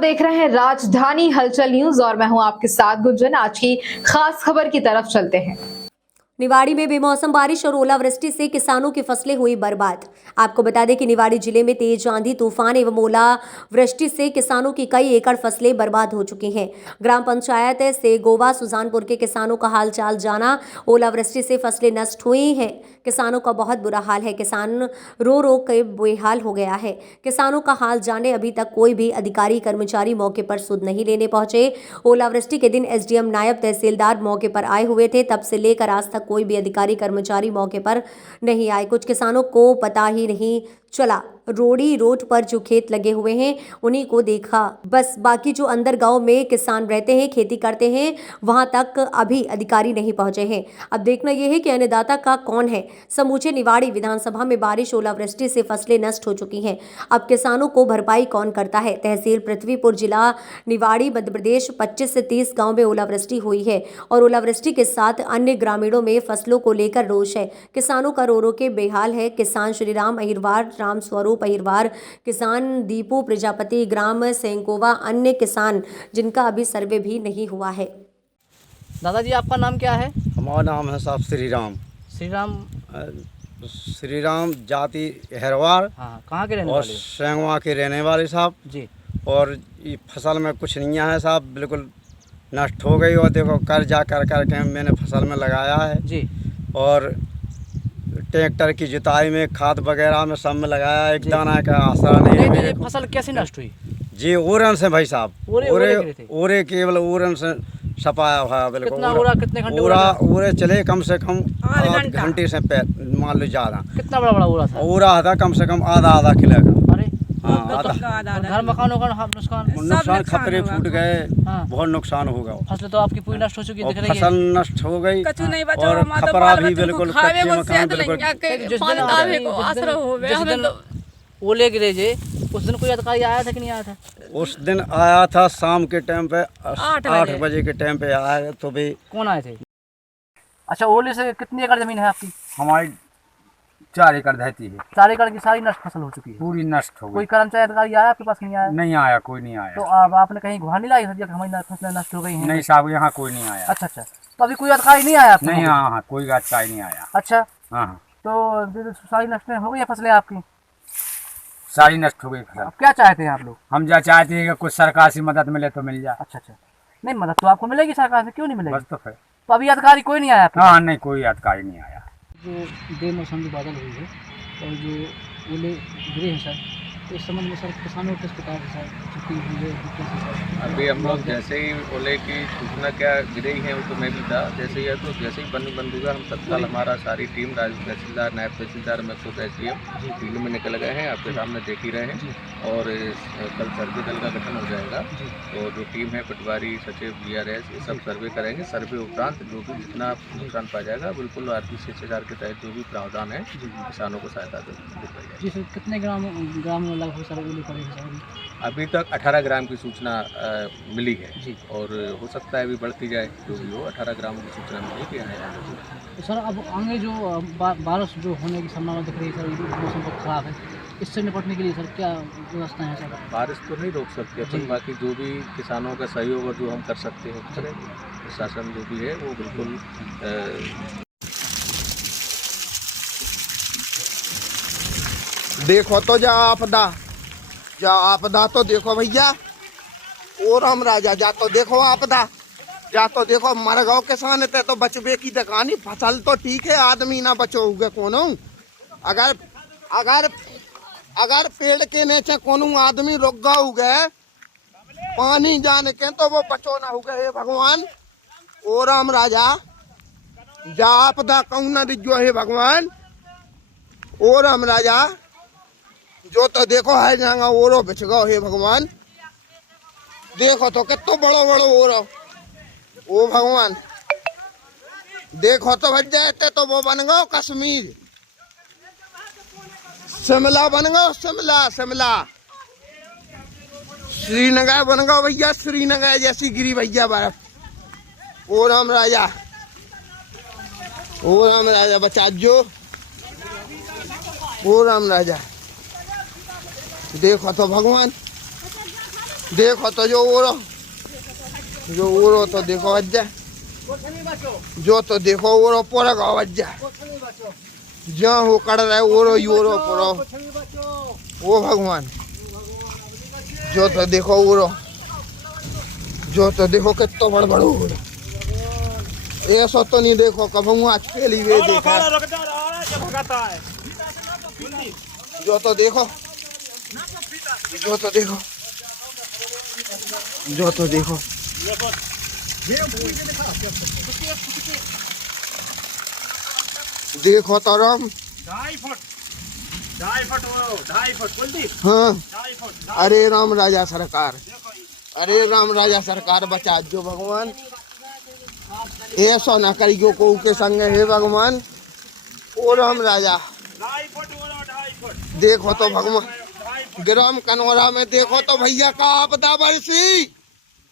देख रहे हैं राजधानी हलचल न्यूज और मैं हूं आपके साथ गुंजन। आज की खास खबर की तरफ चलते हैं। निवाड़ी में बेमौसम बारिश और ओलावृष्टि से किसानों की फसलें हुई बर्बाद। आपको बता दें कि निवाड़ी जिले में तेज आंधी तूफान एवं ओलावृष्टि से किसानों की कई एकड़ फसलें बर्बाद हो चुकी हैं। ग्राम पंचायत से गोवा सुजानपुर के किसानों का हाल चाल जाना। ओलावृष्टि से फसलें नष्ट हुई हैं। किसानों का बहुत बुरा हाल है। किसान रो रो के बेहाल हो गया है। किसानों का हाल जाने अभी तक कोई भी अधिकारी कर्मचारी मौके पर सुध नहीं लेने पहुंचे। ओलावृष्टि के दिन एसडीएम नायब तहसीलदार मौके पर आए हुए थे, तब से लेकर आज तक कोई भी अधिकारी कर्मचारी मौके पर नहीं आए। कुछ किसानों को पता ही नहीं चला। रोड पर जो खेत लगे हुए हैं उन्हीं को देखा बस। बाकी जो अंदर गांव में किसान रहते हैं, खेती करते हैं, वहां तक अभी अधिकारी नहीं पहुंचे हैं। अब देखना यह है कि अन्नदाता का कौन है। समूचे निवाड़ी विधानसभा में बारिश ओलावृष्टि से फसलें नष्ट हो चुकी हैं। अब किसानों को भरपाई कौन करता है। तहसील पृथ्वीपुर, जिला निवाड़ी, मध्य प्रदेश। 25 से 30 गाँव में ओलावृष्टि हुई है और ओलावृष्टि के साथ अन्य ग्रामीणों में फसलों को लेकर रोष है। किसानों का रो रो के बेहाल है। किसान श्रीराम अहिरवार, राम स्वरूप अहिरवार, किसान दीपू प्रजापति, ग्राम सेंकोवा, अन्य किसान जिनका अभी सर्वे भी नहीं हुआ है। दादाजी, आपका नाम क्या है? हमारा नाम है साहब श्रीराम। श्रीराम जाति अहिरवार। हाँ, कहाँ के रहने और वाले? सेंगवा के रहने वाले साहब जी। और ये फसल में कुछ नहीं है साहब, बिल्कुल नष्ट हो गई। और देखो कर्जा कर के मैंने फसल में लगाया है जी। और ट्रैक्टर की जुताई में, खाद वगैरह में सब में लगाया, एक दाना का आसरा नहीं है मेरे को। फसल कैसे नष्ट हुई? जी ओरन से भाई साहब, ओरे केवल ओरन से छपाया हुआ बिल्कुल। कितने घंटे? ओरे चले कम से कम आध घंटे से मान लो ज़्यादा। कितना बड़ा ओरा था? ओरा था कम से कम आधा किलो का। अरे घर मकानों का नुकसान, खतरे फूट गए। हाँ। बहुत नुकसान हो गया। फसल तो आपकी पूरी नष्ट हो चुकी दिख रही है। फसल नष्ट हो गई और खपरा भी बिल्कुल कच्चे मकान बिल्कुल। जिस दिन ओले गिरे जे उस दिन कोई अधिकारी आया था कि नहीं आया था? उस दिन आया था शाम के टाइम पे, 8 बजे के टाइम पे आया। तो भी कौन आए थे? अच्छा, ओले से कितनी एकड़ जमीन है आपकी? हमारी 4 एकड़ रहती है। 4 एकड़ की सारी नष्ट फसल हो चुकी है। पूरी नष्ट हो गई। कोई कर्मचारी अधिकारी आया आपके पास? नहीं आया? नहीं आया, कोई नहीं आया। तो अब आपने कहीं गुहार नहीं लाई कि हमारी फसलें नष्ट हो गई हैं? नहीं साहब, यहाँ कोई नहीं आया। अच्छा, तो अभी कोई अधिकारी नहीं आया? नहीं, हाँ, कोई अधिकारी नहीं आया। अच्छा, हाँ, तो सारी नष्ट हो गई फसलें आपकी? सारी नष्ट हो गई फसल। अब क्या चाहते हैं आप लोग? हम जो चाहते हैं कि कुछ सरकार से मदद मिले तो मिल जाए। अच्छा, नहीं मदद तो आपको मिलेगी सरकार से, क्यों नहीं मिलेगी? बस तो फिर। तो अभी अधिकारी कोई नहीं आया आपके? हाँ, नहीं, कोई अधिकारी नहीं आया। जो बेमौसमी बादल हुई है और जो ओले गिरे हैं सर, तो इस संबंध में सर किसानों को किस प्रकार से छुट्टी हुई है? अभी हम लोग जैसे ही ओले की सूचना क्या गिरी है वो तो मैं भी था, जैसे ही है तो जैसे ही बंद हुआ हम तत्काल हमारा सारी टीम तहसीलदार, नायब तहसीलदार, मैं खुद एसडीएम फील्ड में निकल गए हैं। आपके सामने देख ही रहे हैं। और कल सर्वे दल का गठन हो जाएगा। तो जो टीम है, पटवारी, सचिव, बीआरएस, ये सब सर्वे करेंगे। सर्वे उपरांत जो भी जितना नुकसान पाया जाएगा बिल्कुल आर्थिक शिष्टाचार के तहत जो भी प्रावधान है किसानों को सहायता दी जाएगी। कितने ग्राम में लगभग सर ओले पड़े हैं? अभी तक 18 ग्राम की सूचना मिली है और हो सकता है अभी बढ़ती जाए। जो भी हो 18 ग्रामों की सूचना मिली कि तो सर अब आगे जो बारिश जो होने की संभावना दिख रही है सर, मौसम तो खराब है, इससे निपटने के लिए सर क्या व्यवस्था है सर? बारिश तो नहीं रोक सकते अपन, बाकी जो भी किसानों का सहयोग और जो हम कर सकते हैं करेंगे। प्रशासन जो भी है वो बिल्कुल देखो तो जा आपदा तो देखो भैया। और हम राजा जा तो देखो आपदा, जा तो देखो मर गओ किसान थे तो बचबे की दुकानी। फसल तो ठीक है, आदमी ना बचोगे कोनो। अगर पेड़ के नीचे कोनो आदमी रुक गओ गए पानी जान के तो वो बचो ना हो गए। हे भगवान, और हम राजा जा आपदा कहूँ ना दिजो हे भगवान। और हम राजा जो तो देखो है जाएगा ओरो बिछ गो हे भगवान। देखो तो कितो बड़ो ओरो, ओ भगवान। देखो तो बच जाते तो वो बन गो कश्मीर, शिमला बन गो, शिमला श्रीनगर बन गो भैया, श्रीनगर जैसी गिरी भैया बर्फ। और हम राजा बचा जो। और हम राजा देखो तो भगवान, देखो तो जो ओरो तो देखो अज्जा जो तो देखो ओरो पूरा गाँव अज्जा जहाँ हो कड़ रहा है ओरो यूरो पूरा ओ भगवान जो तो देखो ओरो जो तो देखो कितना बड़ बड़ो ओरो ऐसा तो नहीं देखो कब आज पहली वे देखा जो तो देखो जो तो देखो जो तो देखो देखो तो राम 2.5 फुट हाँ 2.5 फुट अरे राम राजा सरकार अरे राम राजा सरकार बचा जो भगवान ऐसा ना करियो को के संग हे भगवान ओ राम राजा 2.5 फुट देखो तो भगवान ग्राम कनौरा में देखो तो भैया का आपदा बरसी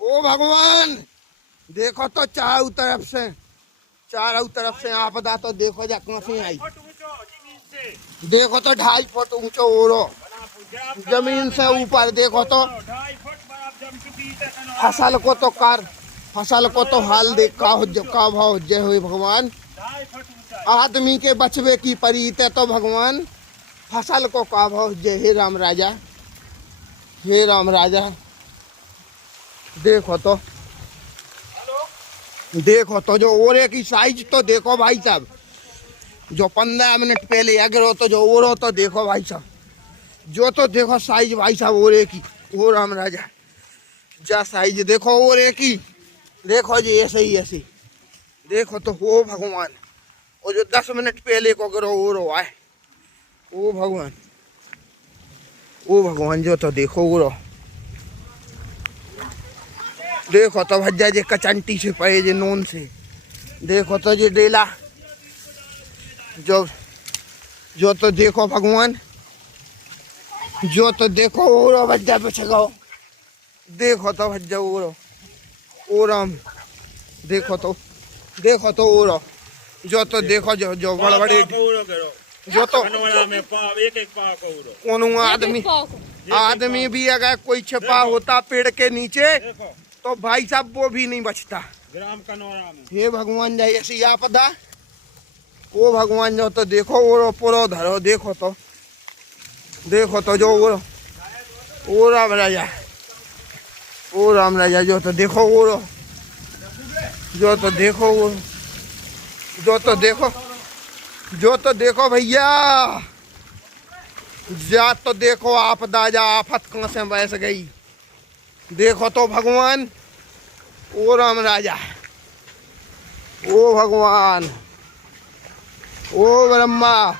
ओ भगवान देखो तो चारों तरफ से आपदा तो देखो जा कहाँ से आई देखो तो 2.5 फुट ऊंचो ओरो जमीन से ऊपर देखो तो 2.5 फुट बराबर जम चुकी है फसल को तो हाल देख का भाव जय हो भगवान 2.5 फुट ऊंचा आदमी के बचवे की परीत है तो भगवान फसल को का भाव जय हे राम राजा देखो तो जो ओरे की साइज तो देखो भाई साहब जो 15 मिनट पहले अगरो तो जो ओरो तो देखो भाई साहब जो तो देखो साइज भाई साहब ओरे की ओ राम राजा जा साइज देखो ओरे की देखो जी ऐसे देखो तो हो भगवान वो जो 10 मिनट पहले को अगरो ओरो आए ओ भगवान जो तो देखो ओरो देखो तो भज्जा जे कचंटी से पड़े जे नून से देखो तो जे डेला जो तो देखो भगवान जो तो देखो ओरो भज्जा पे छगाओ देखो तो भज्जा ओरो ओ राम देखो तो ओरो जो तो देखो जो बड़े बड़े जो तो कोनो आदमी भी अगर कोई छिपा होता पेड़ के नीचे तो भाई साहब वो भी नहीं बचता ग्राम कनौरा में हे भगवान जय ऐसी आपदा ओ भगवान जो तो देखो ओरो पुरो धरो देखो तो जो ओ राम राजा जो तो देखो ओरो जो तो देखो भैया जा तो देखो आपदा जा आफत कहाँ से बस गई देखो तो भगवान ओ राम राजा ओ भगवान ओ ब्रह्मा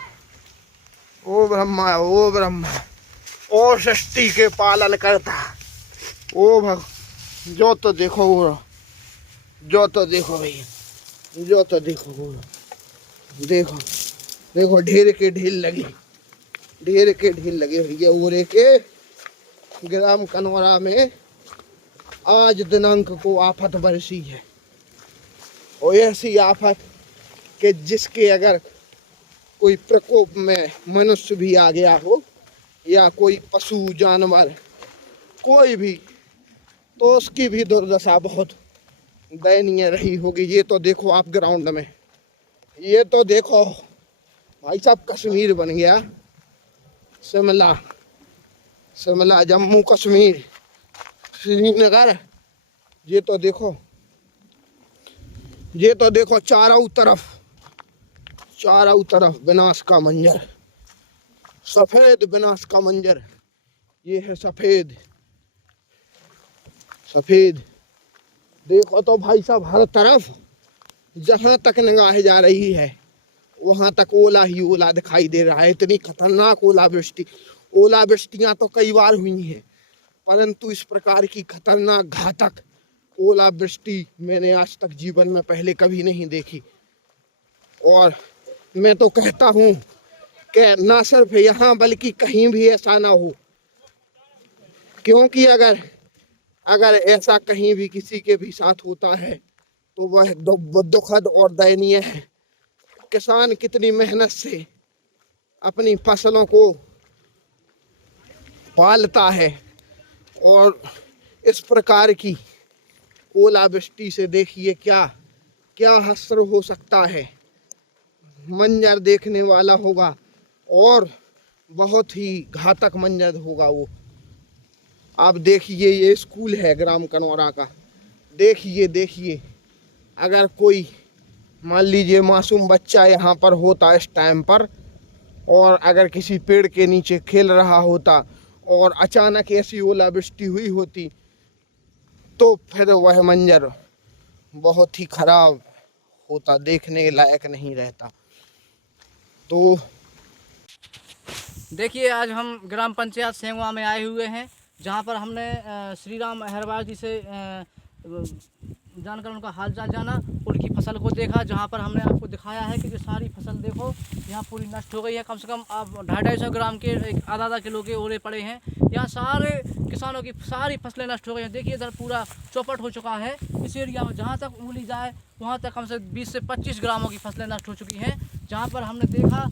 ओ सृष्टि के पालन करता ओ जो तो देखो ओरो जो तो देखो भैया जो तो देखो ओरो देखो ढेर के ढील लगी भैया ओरे के ग्राम कनौरा में आज दिनांक को आफत बरसी है और ऐसी आफत कि जिसके अगर कोई प्रकोप में मनुष्य भी आ गया हो या कोई पशु जानवर कोई भी तो उसकी भी दुर्दशा बहुत दयनीय रही होगी। ये तो देखो आप ग्राउंड में ये तो देखो भाई साहब कश्मीर बन गया शिमला जम्मू कश्मीर श्रीनगर ये तो देखो चारों तरफ विनाश का मंजर सफेद विनाश का मंजर ये है सफेद देखो तो भाई साहब हर तरफ जहां तक निगाह जा रही है वहां तक ओला ही ओला दिखाई दे रहा है। इतनी खतरनाक ओलावृष्टियां तो कई बार हुई हैं परंतु इस प्रकार की खतरनाक घातक ओलावृष्टि मैंने आज तक जीवन में पहले कभी नहीं देखी। और मैं तो कहता हूँ कि ना सिर्फ यहाँ बल्कि कहीं भी ऐसा ना हो, क्योंकि अगर ऐसा कहीं भी किसी के भी साथ होता है तो वह दुखद और दयनीय है। किसान कितनी मेहनत से अपनी फसलों को पालता है और इस प्रकार की ओलावृष्टि से देखिए क्या क्या हश्र हो सकता है। मंजर देखने वाला होगा और बहुत ही घातक मंजर होगा वो। आप देखिए ये स्कूल है ग्राम कनौरा का। देखिए अगर कोई मान लीजिए मासूम बच्चा यहाँ पर होता इस टाइम पर और अगर किसी पेड़ के नीचे खेल रहा होता और अचानक ऐसी ओलावृष्टि हुई होती तो फिर वह मंजर बहुत ही खराब होता, देखने लायक नहीं रहता। तो देखिए आज हम ग्राम पंचायत सेंगवा में आए हुए हैं, जहां पर हमने श्री राम अहरवाल जी से जानकर उनका हालचाल जाना, उनकी फसल को देखा, जहां पर हमने आपको दिखाया है कि जो सारी फसल देखो यहाँ पूरी नष्ट हो गई है। कम से कम आप 250-250 ग्राम के आधा किलो के ओले पड़े हैं। यहाँ सारे किसानों की सारी फसलें नष्ट हो गई हैं। देखिए इधर पूरा चौपट हो चुका है। इस एरिया में जहाँ तक उंगली जाए वहाँ तक कम से 20 से 25 ग्रामों की फसलें नष्ट हो चुकी हैं। जहाँ पर हमने देखा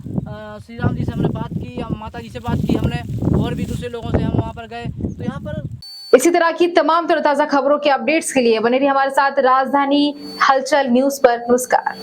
श्री राम जी से हमने बात की, माता जी से बात की हमने, और भी दूसरे लोगों से हम वहाँ पर गए। तो यहाँ पर इसी तरह की तमाम तरोताजा खबरों के अपडेट्स के लिए बने रहिए हमारे साथ राजधानी हलचल न्यूज पर। नमस्कार।